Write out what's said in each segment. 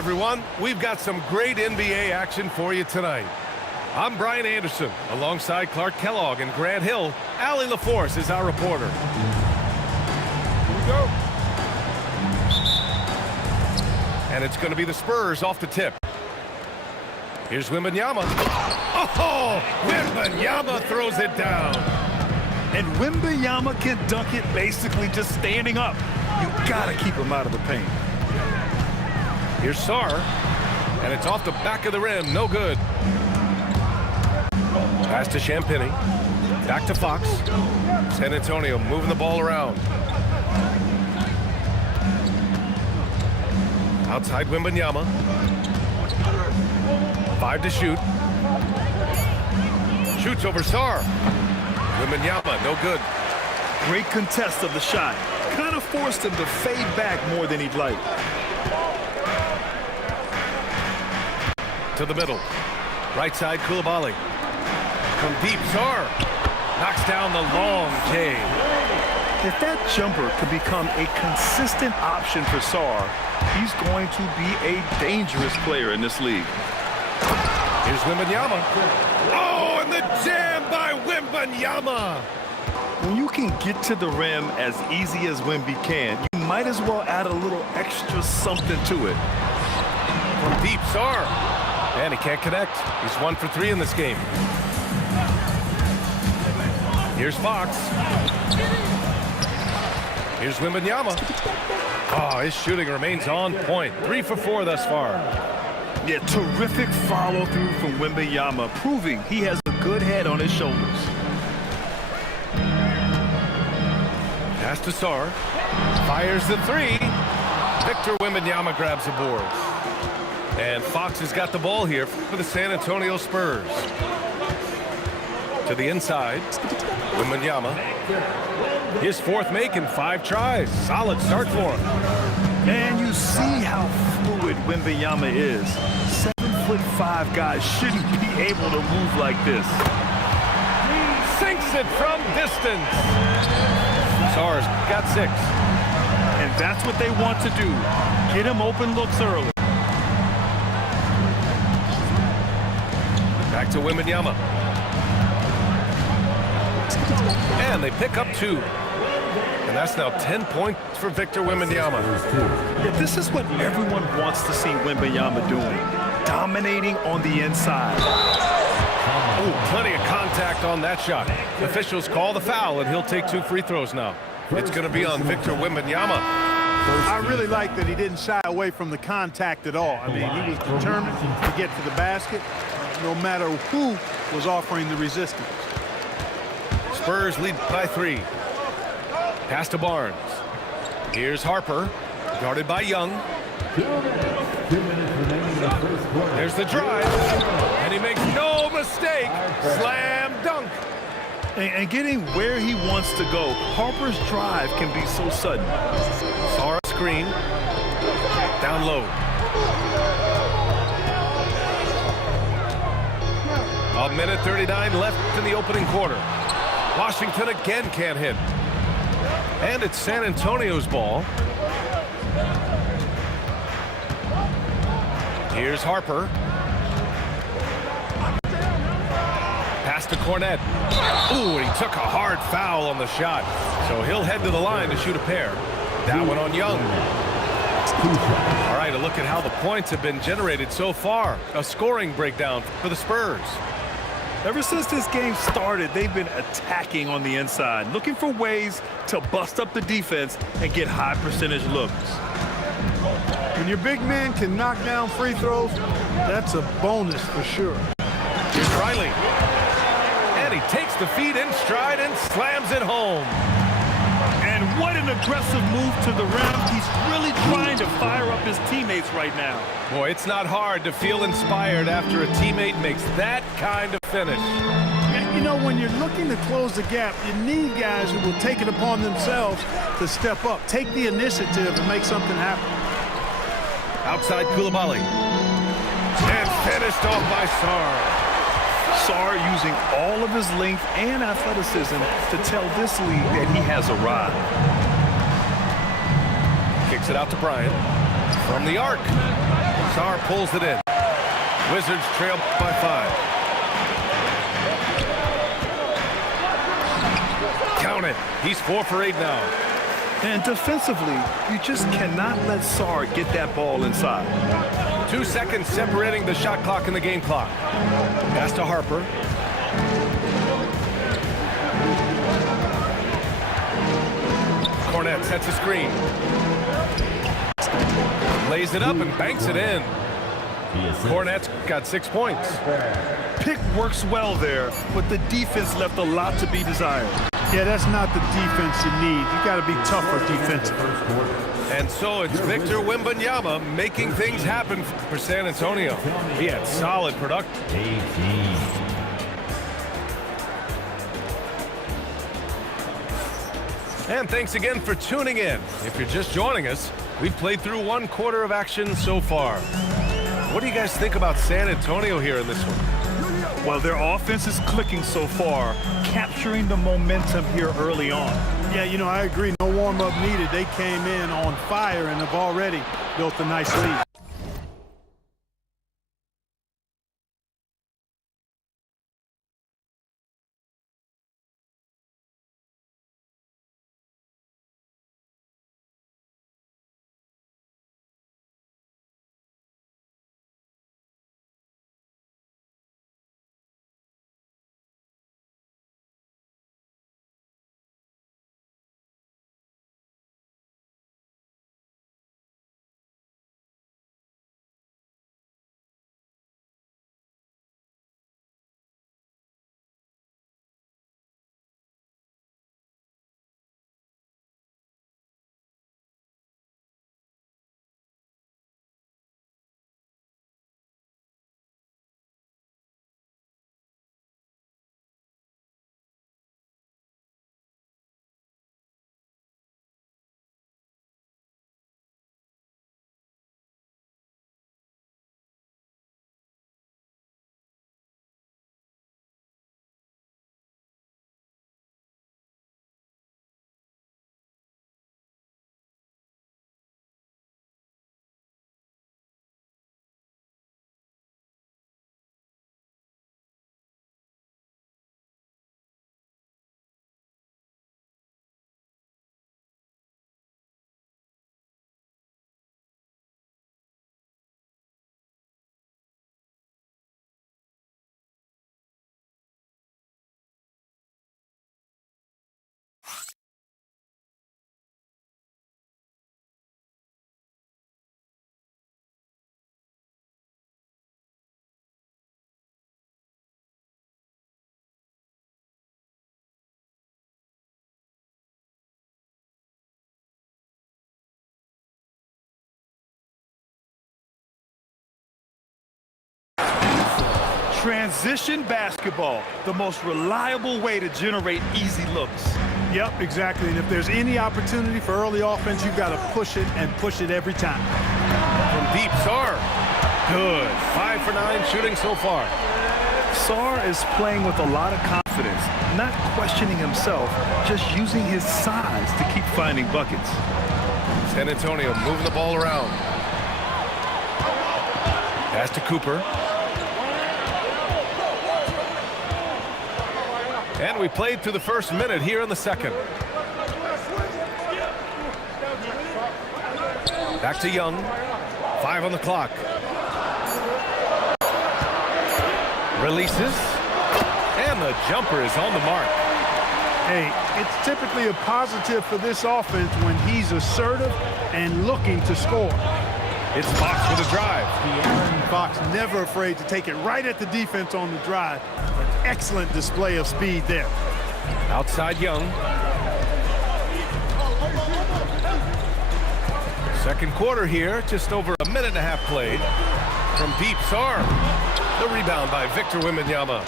everyone. We've got some great NBA action for you tonight. I'm Brian Anderson, alongside Clark Kellogg and Grant Hill. Allie LaForce is our reporter. Here we go. And it's going to be the Spurs off the tip. Here's Wembanyama. Oh, Wembanyama throws it down. And Wembanyama can dunk it basically just standing up. You got to keep him out of the paint. Here's Sarr, and it's off the back of the rim. No good. Pass to Champagny. Back to Fox. San Antonio moving the ball around. Outside Wembanyama. 5 to shoot. Shoots over Sarr. Wembanyama, no good. Great contest of the shot. Kind of forced him to fade back more than he'd like. To the middle. Right side, Coulibaly. From deep, Sarr knocks down the long J. If that jumper could become a consistent option for Sarr, he's going to be a dangerous player in this league. Here's Wembanyama. Oh, and the jam by Wembanyama. When you can get to the rim as easy as Wemby can, you might as well add a little extra something to it. From deep, Sarr. And he can't connect. He's 1 for 3 in this game. Here's Fox. Here's Wembanyama. Oh, his shooting remains on point. 3 for 4 thus far. Yeah, terrific follow-through from Wembanyama, proving he has a good head on his shoulders. Pass to Sarr. Fires the 3. Victor Wembanyama grabs the board. And Fox has got the ball here for the San Antonio Spurs. To the inside. Wembanyama. His 4th make in 5 tries. Solid start for him. And you see how fluid Wembanyama is. 7'5" guys shouldn't be able to move like this. Sinks it from distance. Sarr's got 6. And that's what they want to do. Get him open looks early. Back to Wembanyama. And they pick up 2. And that's now 10 points for Victor Wembanyama. Yeah, this is what everyone wants to see Wembanyama doing. Dominating on the inside. Oh, plenty of contact on that shot. Officials call the foul, and he'll take 2 free throws now. It's going to be on Victor Wembanyama. I really like that he didn't shy away from the contact at all. I mean, he was determined to get to the basket, no matter who was offering the resistance. Spurs lead by 3. Pass to Barnes. Here's Harper, guarded by Young. There's the drive, and he makes no mistake. Slam dunk. And getting where he wants to go, Harper's drive can be so sudden. Sarr screen. Down low. A minute 39 left in the opening quarter. Washington again can't hit. And it's San Antonio's ball. Here's Harper. Pass to Cornette. Ooh, and he took a hard foul on the shot. So he'll head to the line to shoot a pair. That one on Young. All right, a look at how the points have been generated so far. A scoring breakdown for the Spurs. Ever since this game started, they've been attacking on the inside, looking for ways to bust up the defense and get high percentage looks. When your big man can knock down free throws, that's a bonus for sure. Here's Riley. And he takes the feed in stride and slams it home. And what an aggressive move to the rim. He's really trying to fire up his teammates right now. Boy, it's not hard to feel inspired after a teammate makes that kind of finish. You know, when you're looking to close the gap, you need guys who will take it upon themselves to step up, take the initiative, and make something happen. Outside Coulibaly. And finished off by Sarr. Sarr using all of his length and athleticism to tell this league that he has arrived. Kicks it out to Bryant. From the arc. Sarr pulls it in. Wizards trail by 5. Count it. He's 4 for 8 now. And defensively, you just cannot let Sarr get that ball inside. 2 seconds separating the shot clock and the game clock. Pass to Harper. Cornet sets a screen. Lays it up and banks it in. Cornet's got 6 points. Pick works well there, but the defense left a lot to be desired. Yeah, that's not the defense you need. You got to be tougher defensively. And so it's Victor Wembanyama making things happen for San Antonio. He had solid production. And thanks again for tuning in. If you're just joining us, we've played through 1 quarter of action so far. What do you guys think about San Antonio here in this one? Well, their offense is clicking so far, capturing the momentum here early on. Yeah, you know, I agree. No warm-up needed. They came in on fire and have already built a nice lead. Transition basketball, the most reliable way to generate easy looks. Yep, exactly. And if there's any opportunity for early offense, you've got to push it and push it every time. From deep, Sarr. Good. 5 for 9 shooting so far. Sarr is playing with a lot of confidence, not questioning himself, just using his size to keep finding buckets. San Antonio moving the ball around. Pass to Cooper. And we played through the first minute here in the second. Back to Young. 5 on the clock. Releases. And the jumper is on the mark. Hey, it's typically a positive for this offense when he's assertive and looking to score. It's Fox with a drive. Fox never afraid to take it right at the defense on the drive. An excellent display of speed there. Outside Young. Second quarter here, just over a minute and a half played. From deep, Sarr. The rebound by Victor Wembanyama.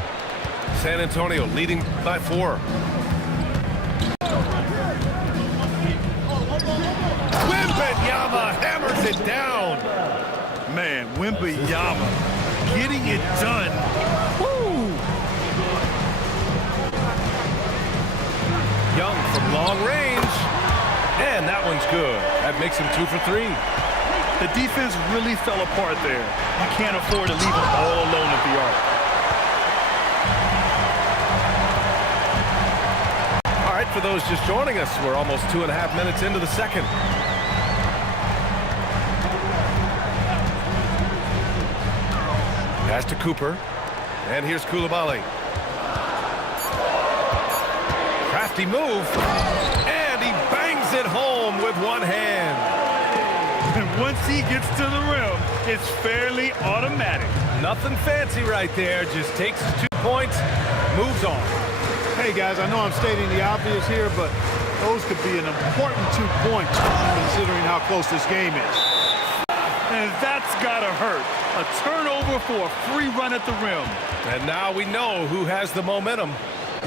San Antonio leading by 4. Wembanyama hammers it down. Man, Wembanyama getting it done. Woo! Young from long range. And that one's good. That makes him 2 for 3. The defense really fell apart there. You can't afford to leave them all alone at the arc. All right, for those just joining us, we're almost 2.5 minutes into the second. Pass to Cooper. And here's Koulibaly. Crafty move. And he bangs it home with one hand. And once he gets to the rim, it's fairly automatic. Nothing fancy right there. Just takes his 2 points, moves on. Hey, guys, I know I'm stating the obvious here, but those could be an important 2 points considering how close this game is. And that's got to hurt. A turnover for a free run at the rim. And now we know who has the momentum.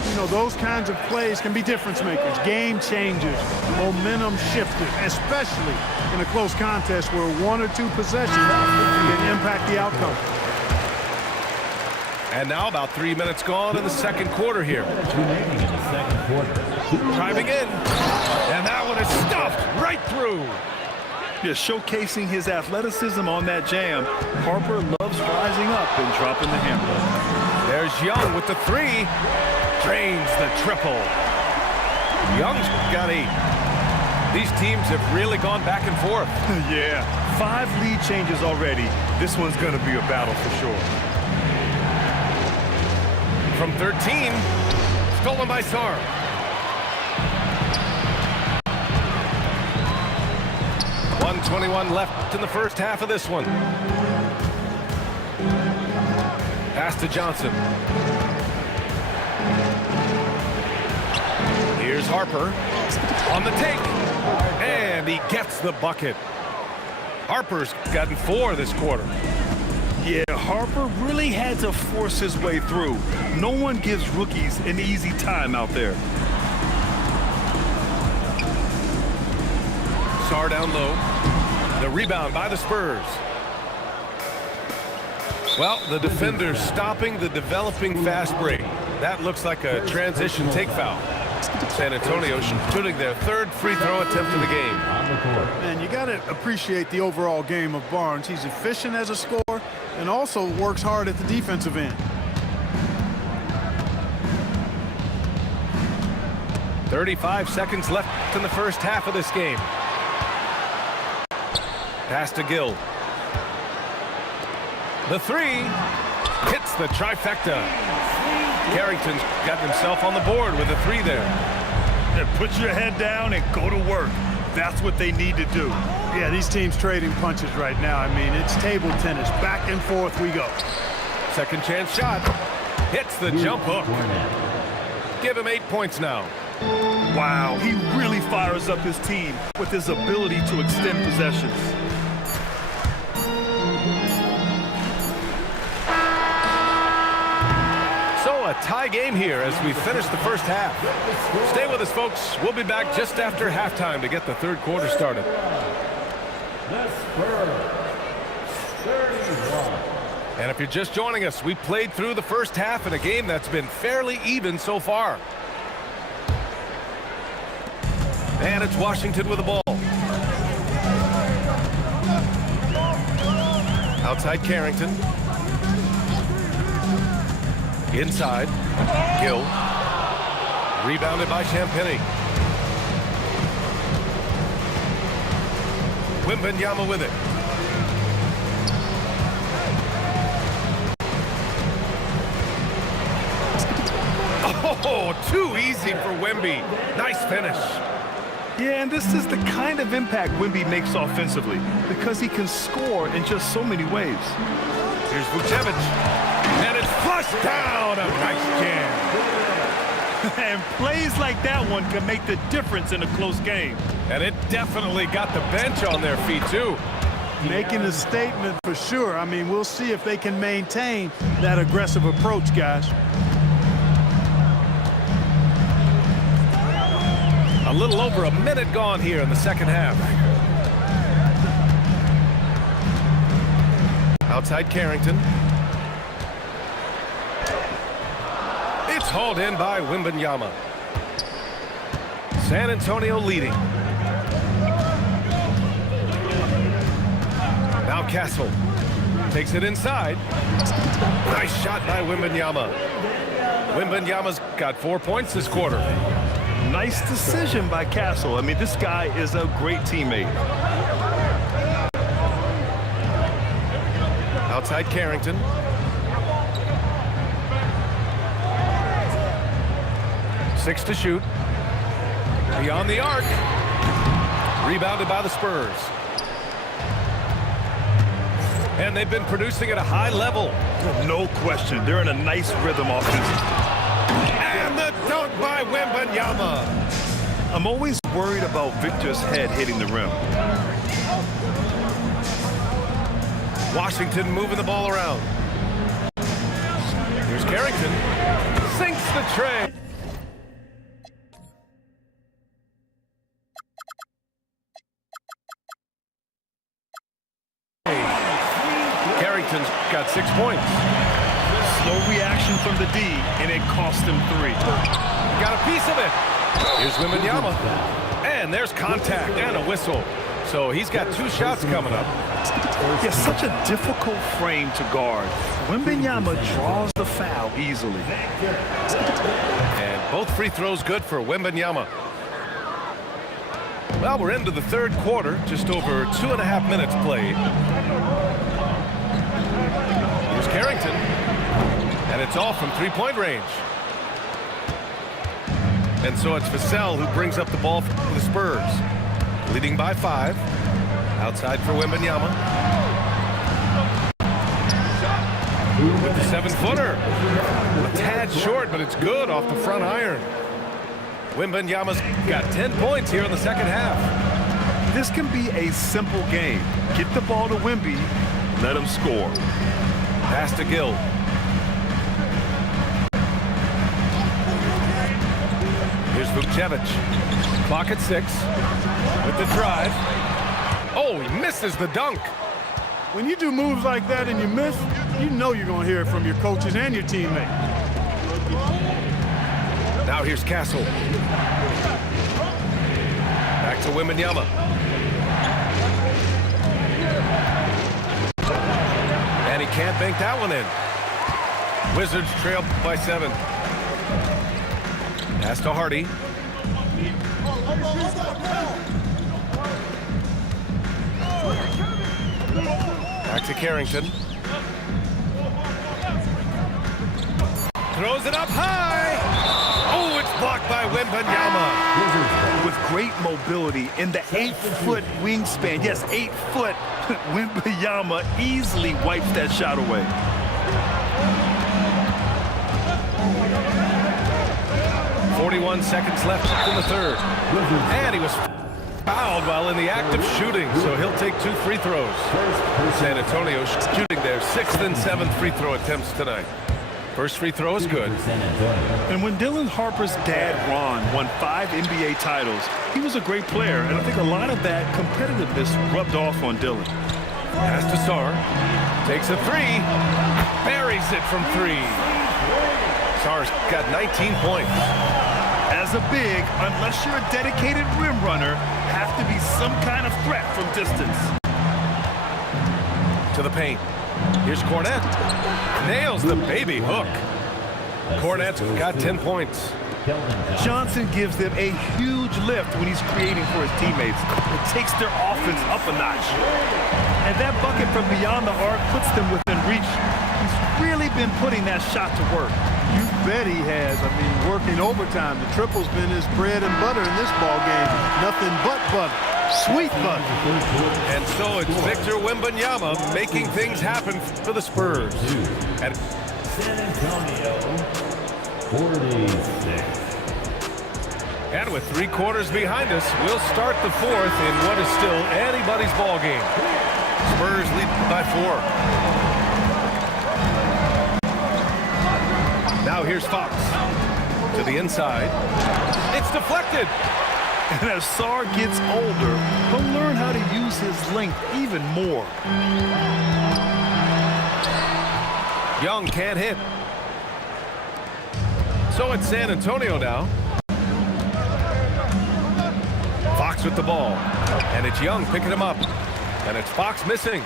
You know, those kinds of plays can be difference makers, game changers, momentum shifters, especially in a close contest where 1 or 2 possessions can impact the outcome. And now about 3 minutes gone in the second quarter here. Remaining in the second quarter. Driving in. And that one is stuffed right through. Yeah, showcasing his athleticism on that jam. Harper loves rising up and dropping the hammer. There's Young with the 3. Drains the triple. Young's got 8. These teams have really gone back and forth. Yeah, 5 lead changes already. This one's going to be a battle for sure. From 13, stolen by Sarr. .121 left in the first half of this one. Pass to Johnson. Here's Harper on the take, and he gets the bucket. Harper's gotten 4 this quarter. Yeah, Harper really had to force his way through. No one gives rookies an easy time out there. Sarr down low. The rebound by the Spurs. Well, the defender's stopping the developing fast break. That looks like a transition take foul. San Antonio shooting their 3rd free throw attempt of the game. And you got to appreciate the overall game of Barnes. He's efficient as a scorer and also works hard at the defensive end. 35 seconds left in the first half of this game. Pass to Gill. The 3 hits the trifecta. Carrington's got himself on the board with a 3 there. And put your head down and go to work. That's what they need to do. Yeah, these teams trading punches right now. I mean, it's table tennis. Back and forth we go. Second chance shot. Hits the jump hook. Give him 8 points now. Wow, he really fires up his team with his ability to extend possessions. So a tie game here as we finish the first half. Stay with us, folks. We'll be back just after halftime to get the third quarter started. The Spurs, 31. And if you're just joining us, we played through the first half in a game that's been fairly even so far. And it's Washington with the ball. Outside Carrington. Inside. Gill. Rebounded by Champagny. Wembanyama with it. Oh, too easy for Wemby. Nice finish. Yeah, and this is the kind of impact Wemby makes offensively because he can score in just so many ways. Here's Vucevic. And it's flushed down. A nice jam. And plays like that one can make the difference in a close game. And it definitely got the bench on their feet, too. Making a statement for sure. I mean, we'll see if they can maintain that aggressive approach, guys. A little over a minute gone here in the second half. Outside Carrington. It's hauled in by Wembanyama. San Antonio leading. Now Castle takes it inside. Nice shot by Wembanyama. Wembanyama's got 4 points this quarter. Nice decision by Castle. I mean, this guy is a great teammate. Outside Carrington. Six to shoot. Beyond the arc. Rebounded by the Spurs. And they've been producing at a high level. No question. They're in a nice rhythm offensively. And the dunk by Wembanyama. I'm always worried about Victor's head hitting the rim. Washington moving the ball around. Here's Carrington. Sinks the tray. Carrington's got 6 points. Slow reaction from the D, and it cost him 3. Got a piece of it. Here's Wembanyama. And there's contact and a whistle. So he's got 2 shots coming up. Yeah, such a difficult frame to guard. Wembanyama draws the foul easily. And both free throws good for Wembanyama. Well, we're into the third quarter. Just over 2.5 minutes played. Here's Carrington. And it's off from three-point range. And so it's Vassell who brings up the ball for the Spurs. Leading by 5. Outside for Wembanyama. With the 7-footer. A tad short, but it's good off the front iron. Wembanyama's got 10 points here in the second half. This can be a simple game. Get the ball to Wemby, let him score. Pass to Gill. Here's Vukcevic. Clock at 6. With the drive. Oh, he misses the dunk. When you do moves like that and you miss, you know you're going to hear it from your coaches and your teammates. Now here's Castle. Back to Wembanyama. And he can't bank that one in. Wizards trail by 7. Pass to Hardy. Back to Carrington. Throws it up high. Oh, it's blocked by Wembanyama. With great mobility in the 8-foot wingspan. Yes, 8 foot. Wembanyama easily wipes that shot away. .41 seconds left in the third. And he was fouled while in the act of shooting, so he'll take 2 free throws. San Antonio shooting their 6th and 7th free throw attempts tonight. First free throw is good. And when Dylan Harper's dad, Ron, won 5 NBA titles, he was a great player, and I think a lot of that competitiveness rubbed off on Dylan. Pass to Sarr. Takes a 3. Buries it from 3. Sarr's got 19 points. As a big, unless you're a dedicated rim runner, have to be some kind of threat from distance. To the paint. Here's Cornette. Nails the baby hook. Cornette's got 10 points. Johnson gives them a huge lift when he's creating for his teammates. It takes their offense up a notch. And that bucket from beyond the arc puts them within reach. He's really been putting that shot to work. You bet he has. I mean, working overtime. The triple's been his bread and butter in this ball game. Nothing but butter. Sweet butter. And so it's Victor Wembanyama making things happen for the Spurs. And San Antonio, 46. And with 3 quarters behind us, we'll start the 4th in what is still anybody's ball game. Spurs lead by 4. Now here's Fox to the inside. It's deflected. And as Sarr gets older, he'll learn how to use his length even more. Young can't hit. So it's San Antonio now. Fox with the ball. And it's Young picking him up. And it's Fox missing.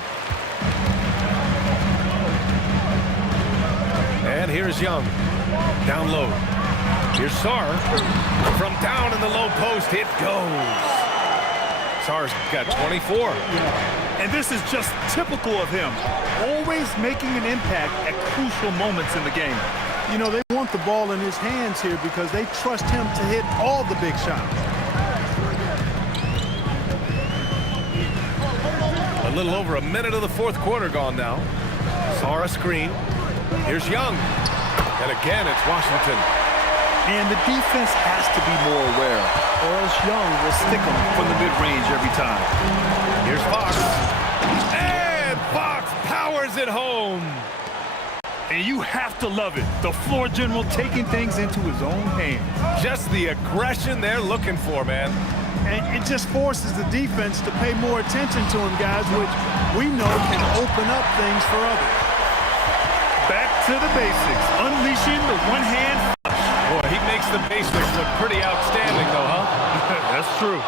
And here's Young. Down low. Here's Sarr. From down in the low post, it goes. Sarr's got 24. And this is just typical of him. Always making an impact at crucial moments in the game. You know, they want the ball in his hands here because they trust him to hit all the big shots. A little over a minute of the fourth quarter gone now. Sarr a screen. Here's Young. And again, it's Washington. And the defense has to be more aware, or else Young will stick them from the mid-range every time. Here's Fox. And Fox powers it home. And you have to love it. The floor general taking things into his own hands. Just the aggression they're looking for, man. And it just forces the defense to pay more attention to him, guys, which we know can open up things for others. Back to the basics, unleashing the one-hand. Boy, he makes the basics look pretty outstanding, though, huh? That's true.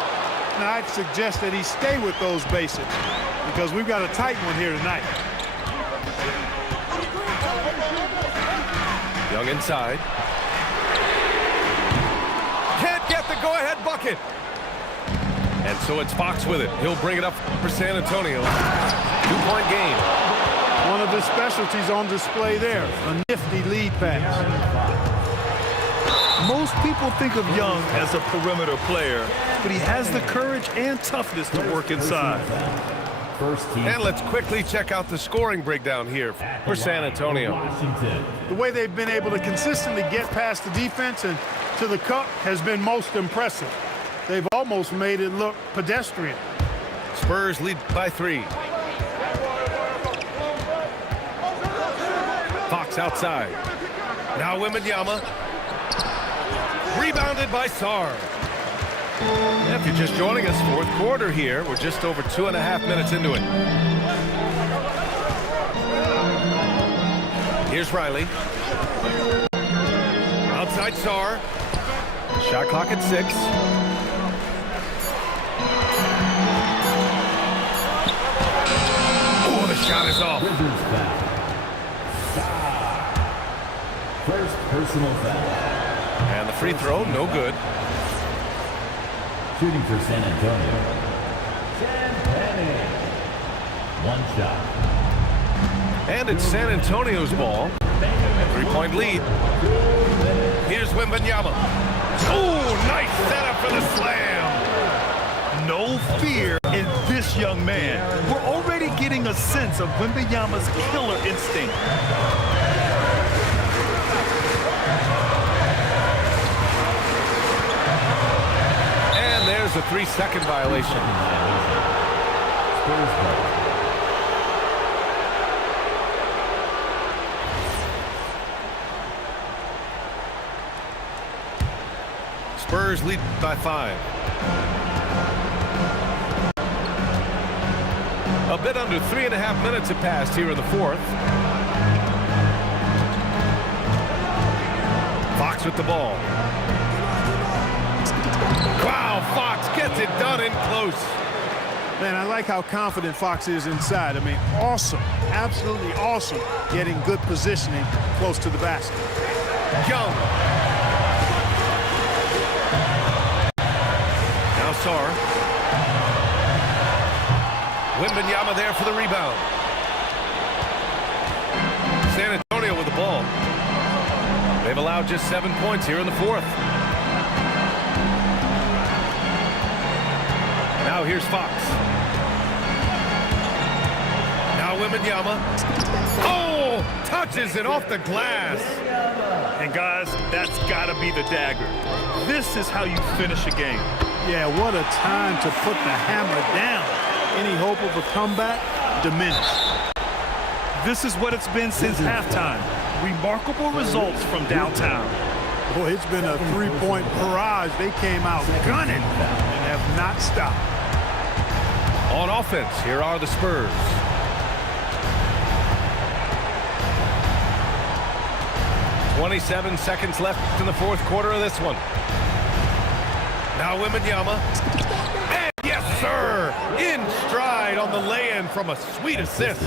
Now, I'd suggest that he stay with those basics because we've got a tight one here tonight. Young inside. Can't get the go-ahead bucket. And so it's Fox with it. He'll bring it up for San Antonio. 2-point game. One of his specialties on display there, a nifty lead pass. Most people think of Young as a perimeter player, but he has the courage and toughness to work inside. And let's quickly check out the scoring breakdown here for San Antonio. The way they've been able to consistently get past the defense and to the cup has been most impressive. They've almost made it look pedestrian. Spurs lead by 3. Fox outside. Now Wembanyama. Rebounded by Sarr. If you're just joining us, fourth quarter here. We're just over 2.5 minutes into it. Here's Riley. Outside Sarr. Shot clock at 6. Oh, the shot is off. First personal foul. And the free throw, no good. Shooting for San Antonio. Champagne. One shot. And it's San Antonio's ball. 3-point lead. Here's Wembanyama. Oh, nice setup for the slam. No fear in this young man. We're already getting a sense of Wembanyama's killer instinct. And there's a 3-second violation. Spurs lead by 5. A bit under 3.5 minutes have passed here in the fourth. Fox with the ball. Wow, Fox gets it done in close. Man, I like how confident Fox is inside. I mean, awesome, absolutely awesome, getting good positioning close to the basket. Young. Now Sarr. Wembanyama there for the rebound. San Antonio with the ball. They've allowed just 7 points here in the fourth. Now here's Fox. Now Wembanyama. Oh, touches it off the glass. And guys, that's got to be the dagger. This is how you finish a game. Yeah, what a time to put the hammer down. Any hope of a comeback diminished. This is what it's been since halftime. Remarkable results from downtown. Boy, it's been a three-point barrage. They came out gunning and have not stopped. On offense, here are the Spurs. "27 seconds left in the fourth quarter of this one. Now Wembanyama. And yes, sir! In stride on the lay-in from a sweet assist.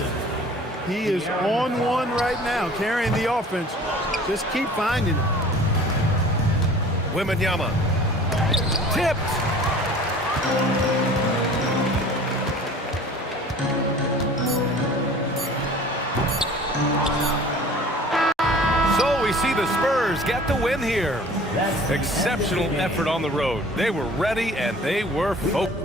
He is on one right now, carrying the offense. Just keep finding him. Wembanyama. Tipped. So we see the Spurs get the win here. Exceptional effort on the road. They were ready and they were focused.